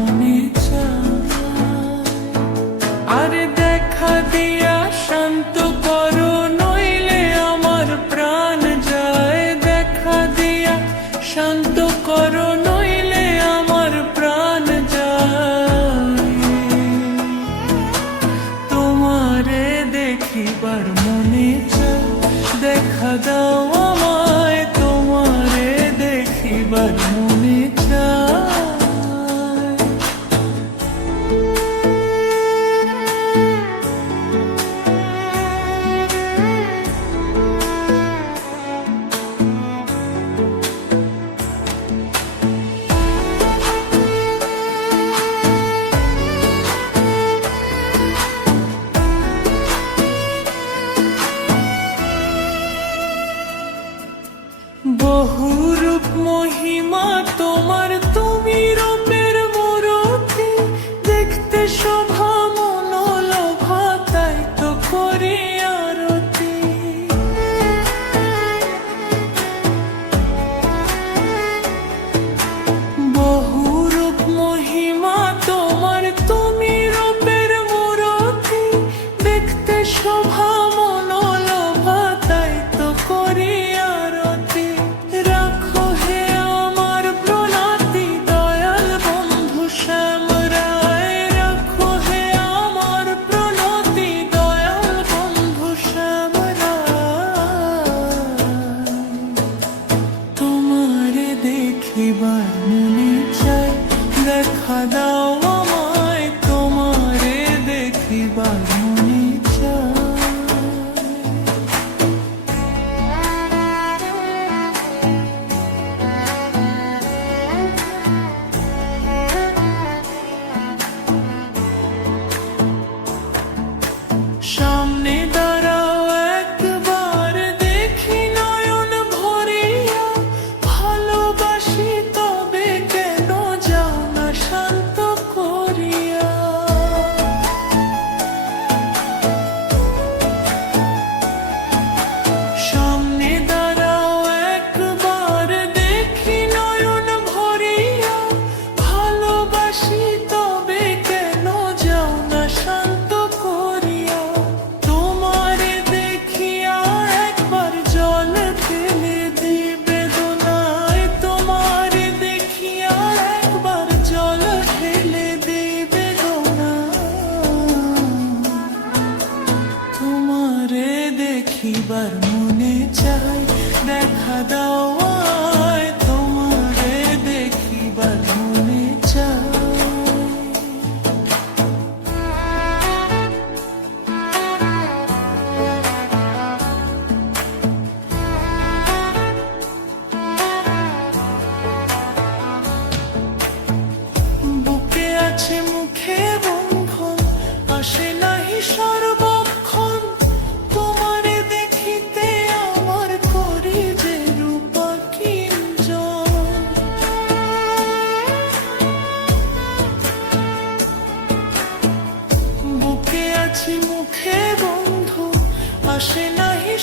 মনে চায়। আরে দেখা দিয়া শান্ত করো, নইলে আমার প্রাণ যায়। দেখা দিয়া শান্ত করো, নইলে আমার প্রাণ যায়। তোমারে দেখিবার মনে চায়, দেখা দাও আমায়, তোমারে দেখিবার মনে চায়। বহুরূপ মহিমা তোমার, তুমি রূপের মূরতি। দেখতে শোভা মনোলোভা, তাই তো করি আরতি। বহুরূপ মহিমা তোমার, তুমি রূপের মূরতি। দেখতে শোভা মনোলোভা, তাই তো করি আরতি। রাখো হে আমার প্রণাতি দয়াল বন্ধু শ্যাম রায়। রাখো হে আমার প্রণাতি দয়াল বন্ধু শ্যাম রায়। তোমারে দেখিবার মনে চায়, দেখা দাও আমায়, তোমারে দেখিবার মনে চায়। সামনে দাঁড়াও একবার, দেখি নয়ন ভরিয়া। ভালোবাসি তবে কেন যাও না শান্ত করিয়া। সামনে দাঁড়াও একবার, দেখি নয়ন ভরিয়া। ভালোবাসি তবে কেন যাও না শান্ত করিয়া। তোমারে দেখিয়া একবার জল ফেলে দিবে দোনায়। তোমারে দেখিয়া একবার জল ফেলে দিবে দোনায়। তোমারে দেখিবার মনে চায়, দেখা দাও আমায়, তোমারে দেখিবার মনে চায়। বুকে আছে মুখে বন্ধন, আসে নাহি সর্বক্ষণ। তোমারে দেখিতে আমার করি যে রূপা কিঞ্জন। বুকে আছি মুখে বন্ধু, আসে নাহি